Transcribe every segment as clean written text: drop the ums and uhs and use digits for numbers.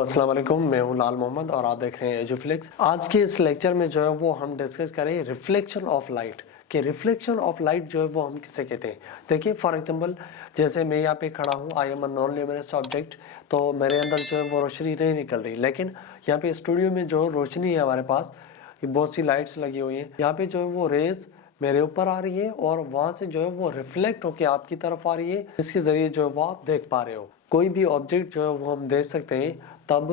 अस्सलाम वालेकुम, मैं हूं लाल मोहम्मद और आप देख रहे हैं एजुफ्लिक्स। आज के इस लेक्चर में जो है वो हम डिस्कस करें रिफ्लेक्शन ऑफ लाइट कि रिफ्लेक्शन ऑफ लाइट जो है वो हम किसे कहते हैं। देखिए फॉर एग्जांपल जैसे मैं यहाँ पे खड़ा हूँ, I am a non luminous object, तो मेरे अंदर जो है वो रोशनी नहीं निकल रही, लेकिन यहाँ पे स्टूडियो में जो रोशनी है हमारे पास, बहुत सी लाइट्स लगी हुई हैं, यहाँ पे जो है वो रेज मेरे ऊपर आ रही है और वहां से जो है वो रिफ्लेक्ट होके आपकी तरफ आ रही है, इसके जरिए जो है वो आप देख पा रहे हो। कोई भी ऑब्जेक्ट जो है वो हम देख सकते हैं, तब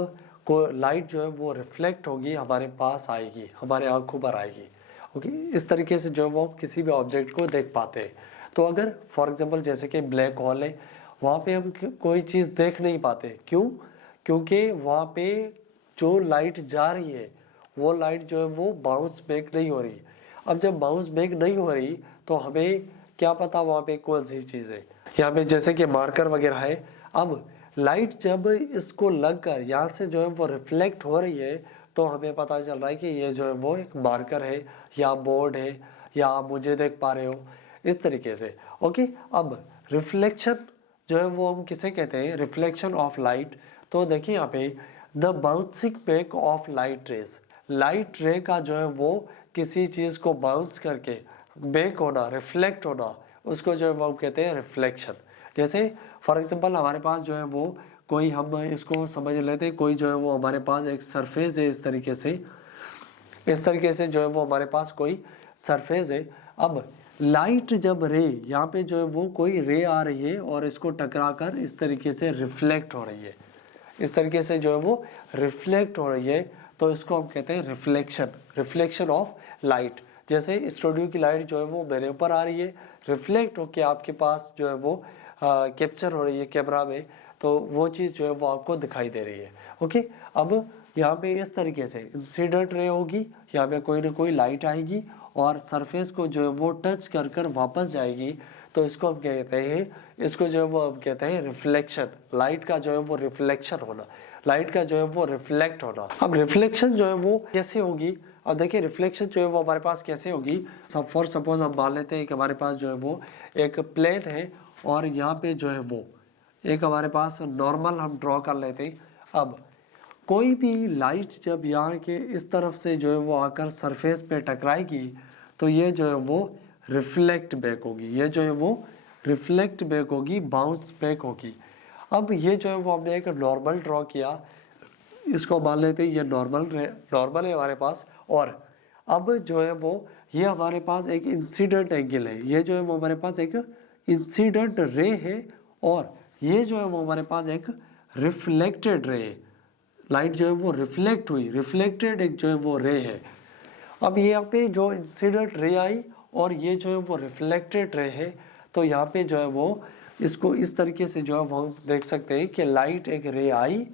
को लाइट जो है वो रिफ्लेक्ट होगी, हमारे पास आएगी, हमारे आंखों पर आएगी। ओके, इस तरीके से जो है वो किसी भी ऑब्जेक्ट को देख पाते हैं। तो अगर फॉर एग्जांपल जैसे कि ब्लैक होल है, वहाँ पे हम कोई चीज़ देख नहीं पाते, क्यों? क्योंकि वहाँ पे जो लाइट जा रही है वो लाइट जो है वो बाउंस बैक नहीं हो रही। अब जब बाउंस बैक नहीं हो रही तो हमें क्या पता वहाँ पे कौन सी चीज़ है। यहाँ पे जैसे कि मार्कर वगैरह है, अब लाइट जब इसको लगकर यहाँ से जो है वो रिफ्लेक्ट हो रही है तो हमें पता चल रहा है कि ये जो है वो एक मार्कर है या बोर्ड है या आप मुझे देख पा रहे हो, इस तरीके से। ओके, अब रिफ्लेक्शन जो है वो हम किसे कहते हैं, रिफ्लेक्शन ऑफ लाइट। तो देखिए यहाँ पे the bouncing back of light rays, light रे का जो है वो किसी चीज़ को बाउंस करके बैक होना, रिफ्लेक्ट होना, उसको जो है वो कहते हैं रिफ्लेक्शन। जैसे फॉर एग्जांपल हमारे पास जो है वो कोई, हम इसको समझ लेते हैं, कोई जो है वो हमारे पास एक सरफेस है, इस तरीके से जो है वो हमारे पास कोई सरफेस है। अब लाइट जब रे, यहाँ पे जो है वो कोई रे आ रही है और इसको टकरा कर इस तरीके से रिफ्लेक्ट हो रही है, इस तरीके से जो है वो रिफ्लेक्ट हो रही है, तो इसको हम कहते हैं रिफ्लेक्शन, रिफ्लेक्शन ऑफ लाइट। जैसे स्टूडियो की लाइट जो है वो मेरे ऊपर आ रही है, रिफ्लेक्ट होके आपके पास जो है वो कैप्चर हो रही है कैमरा में, तो वो चीज़ जो है वो आपको दिखाई दे रही है। ओके, अब यहाँ पे इस तरीके से इंसिडेंट रे होगी, यहाँ पे कोई ना कोई लाइट आएगी और सरफेस को जो है वो टच कर कर वापस जाएगी, तो इसको हम कहते हैं, इसको जो है वो हम कहते हैं रिफ्लेक्शन। लाइट का जो है वो रिफ्लेक्शन होना, लाइट का जो है वो रिफ्लेक्ट होना। अब रिफ्लेक्शन जो है वो कैसे होगी, अब देखिए रिफ्लेक्शन जो है वो हमारे पास कैसे होगी। सब फॉर सपोज हम मान लेते हैं कि हमारे पास जो है वो एक प्लेन है और यहाँ पे जो है वो एक हमारे पास नॉर्मल हम ड्रॉ कर लेते हैं। अब कोई भी लाइट जब यहाँ के इस तरफ से जो है वो आकर सरफेस पे टकराएगी, तो ये जो है वो रिफ्लेक्ट बैक होगी, ये जो है वो रिफ्लेक्ट बैक होगी, बाउंस बैक होगी। अब ये जो है वो हमने एक नॉर्मल ड्रॉ किया, इसको मान लेते हैं ये नॉर्मल है हमारे पास, और अब जो है वो ये हमारे पास एक इंसिडेंट एंगल है, ये जो है वो हमारे पास एक इंसिडेंट रे है, और ये जो है वो हमारे पास एक रिफ्लेक्टेड रे है। लाइट जो है वो रिफ्लेक्ट हुई, रिफ्लेक्टेड एक जो है वो रे है। अब यहाँ पे जो इंसिडेंट रे आई और ये जो है वो रिफ्लेक्टेड रे है, तो यहाँ पे जो है वो इसको इस तरीके से जो है वो हम देख सकते हैं कि लाइट एक रे आई,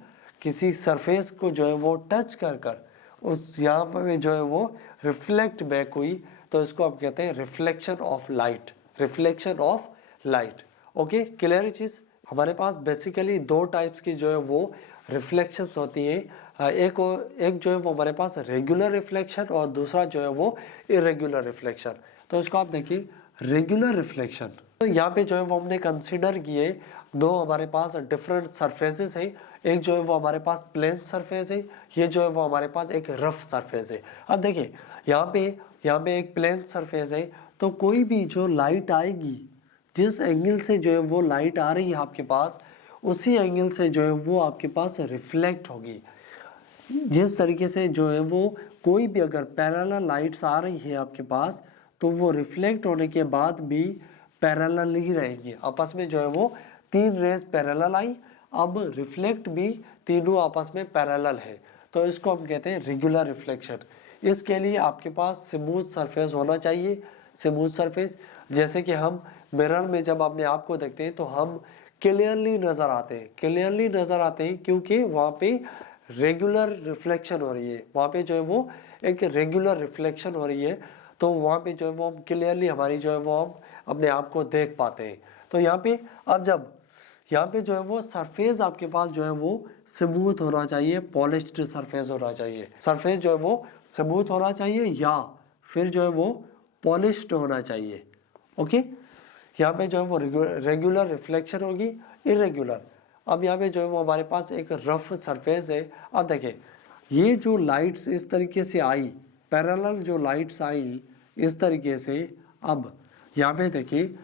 किसी सरफेस को जो है वो टच कर कर उस यहाँ पे जो है वो रिफ्लेक्ट बैक हुई, तो इसको हम कहते हैं reflection of light, reflection of light. Okay, clear चीज़। हमारे पास बेसिकली दो टाइप्स की जो है वो रिफ्लेक्शंस होती है, एक जो है वो हमारे पास रेगुलर रिफ्लेक्शन और दूसरा जो है वो इरेगुलर रिफ्लेक्शन। तो इसको आप देखिए रेगुलर रिफ्लेक्शन, तो यहाँ पे जो है वो हमने कंसीडर किए दो हमारे पास डिफरेंट सरफेसेस है, एक जो है वो हमारे पास प्लेन सरफेस है, ये जो है वो हमारे पास एक रफ सरफेस है। अब देखिए यहाँ पे एक प्लेन सरफेस है, तो कोई भी जो लाइट आएगी, जिस एंगल से जो है वो लाइट आ रही है आपके पास, उसी एंगल से जो है वो आपके पास रिफ्लेक्ट होगी। जिस तरीके से जो है वो कोई भी अगर पैरेलल लाइट्स आ रही है आपके पास, तो वो रिफ्लेक्ट होने के बाद भी पैरेलल ही रहेंगी आपस में, जो है वो तीन रेज पैरेलल आई, अब रिफ्लेक्ट भी तीनों आपस में पैरेलल है, तो इसको हम कहते हैं रेगुलर रिफ्लेक्शन। इसके लिए आपके पास स्मूथ सरफेस होना चाहिए, स्मूथ सरफेस। जैसे कि हम मिरर में जब अपने आप को देखते हैं तो हम क्लियरली नज़र आते हैं क्योंकि वहाँ पे रेगुलर रिफ्लेक्शन हो रही है, वहाँ पे जो है वो एक रेगुलर रिफ्लेक्शन हो रही है, तो वहाँ पे जो है वो हम क्लियरली हमारी जो है वो हम अपने आप को देख पाते हैं। तो यहाँ पे अब जब यहाँ पे जो है वो सरफेस आपके पास जो है वो स्मूथ होना चाहिए, पॉलिश्ड सरफेस होना चाहिए, सरफेस जो है वो स्मूथ होना चाहिए या फिर जो है वो पॉलिश्ड होना चाहिए। ओके, यहाँ पे जो है वो रेगुलर रिफ्लेक्शन होगी, इरेगुलर। अब यहाँ पे जो है वो हमारे पास एक रफ सरफेस है। अब देखिए ये जो लाइट्स इस तरीके से आई, पैरेलल जो लाइट्स आई इस तरीके से, अब यहाँ पे देखिए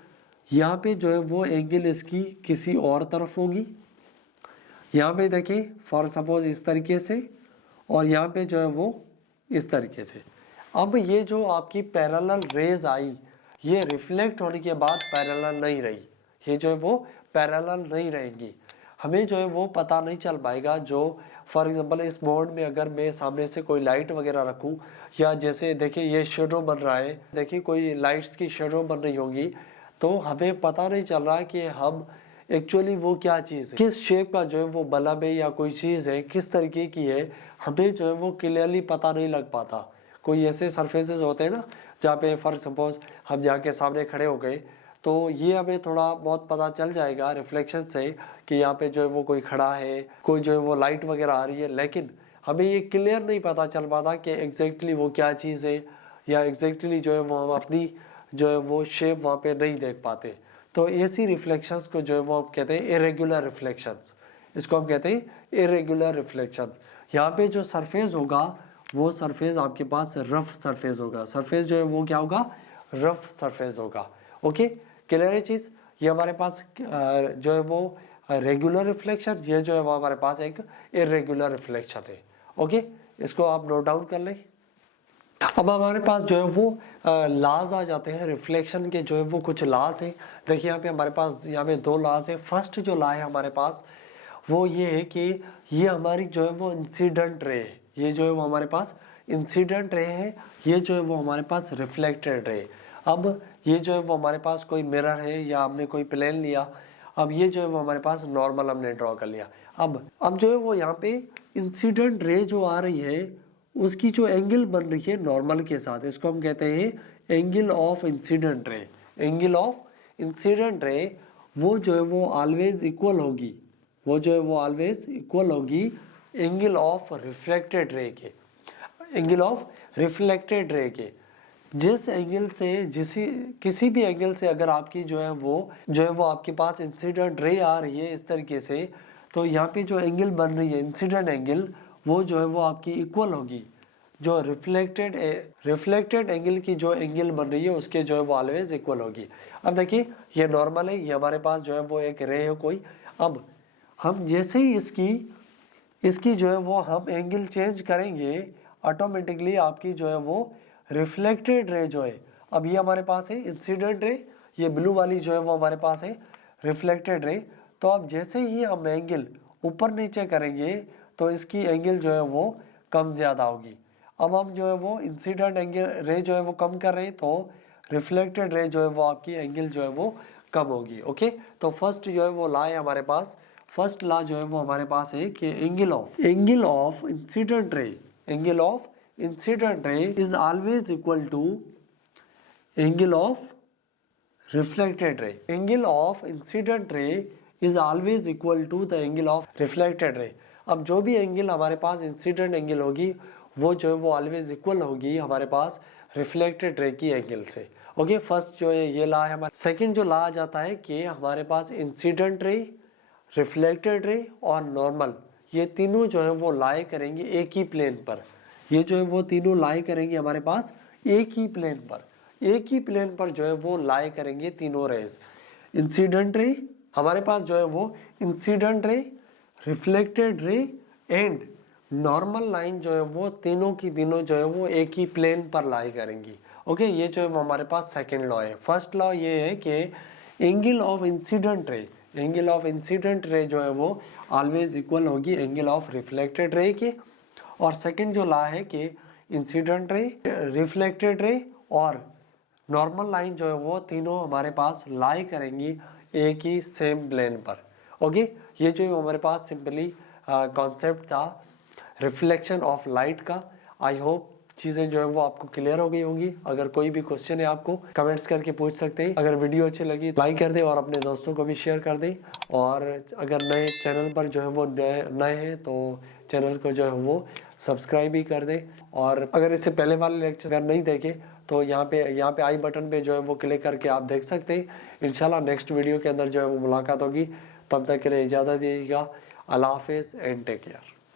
यहाँ पे जो है वो एंगल इसकी किसी और तरफ होगी, यहाँ पे देखिए फॉर सपोज इस तरीके से, और यहाँ पे जो है वो इस तरीके से। अब ये जो आपकी पैरेलल रेज आई ये रिफ्लेक्ट होने के बाद पैरेलल नहीं रही, ये जो है वो पैरेलल नहीं रहेंगी, हमें जो है वो पता नहीं चल पाएगा। जो फॉर एग्जांपल इस मोड में अगर मैं सामने से कोई लाइट वगैरह रखूं, या जैसे देखिए ये शेडो बन रहा है, देखिए कोई लाइट्स की शेडो बन रही होगी, तो हमें पता नहीं चल रहा कि हम एक्चुअली वो क्या चीज़ है, किस शेप का जो है वो बल्ब है या कोई चीज़ है, किस तरीके की है, हमें जो है वो क्लियरली पता नहीं लग पाता। कोई ऐसे सरफेसेस होते हैं ना जहाँ पे फॉर सपोज हम जाके सामने खड़े हो गए, तो ये हमें थोड़ा बहुत पता चल जाएगा रिफ्लेक्शन से कि यहाँ पे जो है वो कोई खड़ा है, कोई जो है वो लाइट वगैरह आ रही है, लेकिन हमें ये क्लियर नहीं पता चल पाता कि एग्जैक्टली वो क्या चीज़ है, या एग्जैक्टली जो है वो हम अपनी जो है वो शेप वहाँ पे नहीं देख पाते। तो ऐसी रिफ्लेक्शंस को जो है वो हम कहते हैं इरेगुलर रिफ्लेक्शंस, इसको हम कहते हैं इरेगुलर रिफ्लेक्शंस। यहाँ पे जो सरफेस होगा वो सरफेस आपके पास रफ सरफेस होगा, सरफेस जो है वो क्या होगा, रफ सरफेस होगा। ओके, क्लियर है चीज़। ये हमारे पास जो है वो रेगुलर रिफ्लेक्शन, ये जो है वो हमारे पास एक इरेगुलर रिफ्लेक्शन है। ओके, इसको आप नोट डाउन कर लें। अब हमारे पास जो है वो लॉज आ जाते हैं रिफ्लेक्शन के, जो है वो कुछ लॉज हैं। देखिए यहाँ पे हमारे पास यहाँ पे दो लॉज है। फर्स्ट जो लॉ है हमारे पास वो ये है कि ये हमारी जो है वो इंसिडेंट रे है, ये जो है वो हमारे पास इंसिडेंट रे है, ये जो है वो हमारे पास रिफ्लेक्टेड रे। अब ये जो है वो हमारे पास कोई मिरर है या हमने कोई प्लेन लिया, अब ये जो है वो हमारे पास नॉर्मल हमने ड्रॉ कर लिया। अब जो है वो यहाँ पे इंसिडेंट रे जो आ रही है उसकी जो एंगल बन रही है नॉर्मल के साथ, इसको हम कहते हैं एंगल ऑफ इंसिडेंट रे। एंगल ऑफ इंसिडेंट रे वो जो है वो ऑलवेज इक्वल होगी, वो जो है वो ऑलवेज इक्वल होगी एंगल ऑफ रिफ्लेक्टेड रे के, एंगल ऑफ रिफ्लेक्टेड रे के। जिस एंगल से किसी भी एंगल से अगर आपकी जो है वो आपके पास इंसिडेंट रे आ रही है इस तरीके से, तो यहाँ पे जो एंगल बन रही है इंसिडेंट एंगल वो जो है वो आपकी इक्वल होगी जो रिफ्लेक्टेड एंगल की जो एंगल बन रही है उसके जो है वो ऑलवेज इक्वल होगी। अब देखिए ये नॉर्मल है, ये हमारे पास जो है वो एक रे है कोई। अब हम जैसे ही इसकी जो है वो हम एंगल चेंज करेंगे, ऑटोमेटिकली आपकी जो है वो रिफ्लेक्टेड रे जो है, अब ये हमारे पास है इंसिडेंट रे, ये ब्लू वाली जो है वो हमारे पास है रिफ्लेक्टेड रे। तो अब जैसे ही हम एंगल ऊपर नीचे करेंगे तो इसकी एंगल जो है वो कम ज़्यादा होगी। अब हम जो है वो इंसिडेंट एंगल रे जो है वो कम कर रहे हैं, तो रिफ्लेक्टेड रे जो है वो आपकी एंगल जो है वो कम होगी। ओके, तो फर्स्ट जो है वो लॉ है हमारे पास, फर्स्ट लॉ जो है वो हमारे पास है कि angle of incident ray is always equal to angle of reflected ray. Angle of incident ray is always equal to the angle of reflected ray. अब जो भी एंगल हमारे पास इंसिडेंट एंगल होगी वो जो है वो ऑलवेज इक्वल होगी हमारे पास रिफ्लेक्टेड रे की एंगल से। ओके, फर्स्ट जो है ये लॉ है हमारा। सेकंड जो लॉ आ जाता है कि हमारे पास इंसिडेंट रे, रिफ्लेक्टेड रे और नॉर्मल, ये तीनों जो है वो लाई करेंगे एक ही प्लेन पर। ये जो है वो तीनों लाई करेंगे हमारे पास एक ही प्लेन पर जो है वो लाई करेंगे तीनों रेज। इंसिडेंट रे हमारे पास जो है वो incident ray, reflected ray and normal line जो है वो तीनों की तीनों जो है वो एक ही प्लेन पर लाई करेंगी। ओके, ये जो है वो हमारे पास सेकंड लॉ है। फर्स्ट लॉ ये है कि एंगल ऑफ इंसिडेंट रे जो है वो ऑलवेज इक्वल होगी एंगल ऑफ रिफ्लेक्टेड रे के। और सेकंड जो लॉ है कि इंसिडेंट रे, रिफ्लेक्टेड रे और नॉर्मल लाइन जो है वो तीनों हमारे पास लाई करेंगी एक ही सेम प्लेन पर। ओके, ये जो हमारे पास सिंपली कॉन्सेप्ट था रिफ्लेक्शन ऑफ लाइट का। आई होप चीज़ें जो है वो आपको क्लियर हो गई होंगी। अगर कोई भी क्वेश्चन है आपको कमेंट्स करके पूछ सकते हैं। अगर वीडियो अच्छी लगी लाइक कर दें और अपने दोस्तों को भी शेयर कर दें। और अगर नए चैनल पर जो है वो नए हैं तो चैनल को जो है वो सब्सक्राइब भी कर दें। और अगर इससे पहले वाले लेक्चर अगर नहीं देखे तो यहाँ पे आई बटन पे जो है वो क्लिक करके आप देख सकते हैं। इंशाल्लाह नेक्स्ट वीडियो के अंदर जो है वो मुलाकात होगी। तब तक के लिए इजाज़त दीजिएगा। अल्लाह हाफिज़ एंड टेक केयर।